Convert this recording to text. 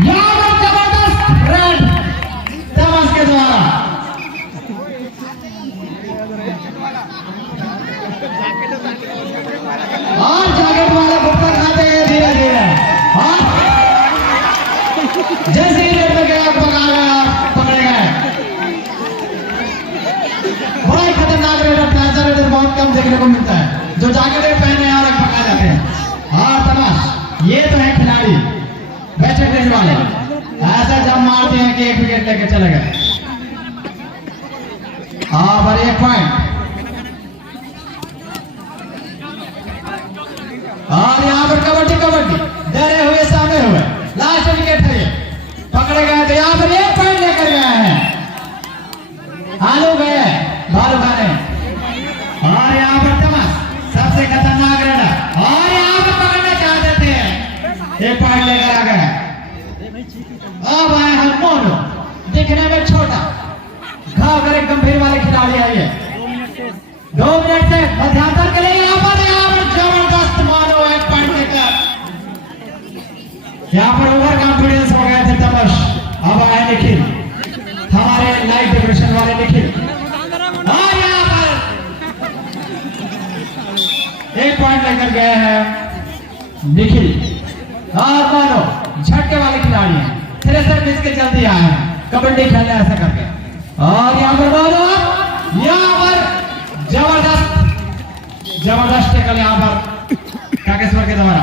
यहाँ पर जबरदस्त रन तमस के द्वारा। और जैकेट वाले गुप्ता खाते हैं धीरे धीरे। और जैसे ही रेड में गया पकड़े गए। बड़ा ही खतरनाक रेडर, पैंसर रेडर बहुत कम देखने को मिलता है जो जैकेट पहने और पकड़ा जाते हैं। हाँ तमाश, ये तो है खिलाड़ी वेस्ट इंडीज वाले, ऐसा जब मारते हैं कि 1 विकेट लेके चले गए। हाँ पर 1 पॉइंट। और यहाँ पर कबड्डी डरे हुए सामने हुए, लास्ट विकेट है ये, पकड़े गए तो यहाँ पर 1 पॉइंट लेकर गए हैं। आलू गए बालू खाने। और यहाँ पर तमस सबसे खतरनाक रेडर, और यहाँ पर पकड़ना चाहते थे, 1 पॉइंट लेकर आ गए। अब आए हम मोनू, दिखने में छोटा, घाव करे गंभीर वाले खिलाड़ी है ये। 2 मिनट से मध्यांतर के लिए यहाँ पर जबरदस्त मोनू 1 पॉइंट लेकर। यहाँ पर ओवर कॉन्फिडेंस हो गए थे तमस। अब आए निखिल, हमारे लाइट डिप्रेशन वाले निखिल। और यहाँ पर 1 पॉइंट लेकर गए हैं निखिल। और मानो झटके वाले खिलाड़ी हैं, थ्रेसर मिस के जल्दी आए हैं कबड्डी खेलने ऐसा करके। और यहाँ पर मानो, यहाँ पर जबरदस्त टैकल यहाँ पर काकेश्वर के द्वारा।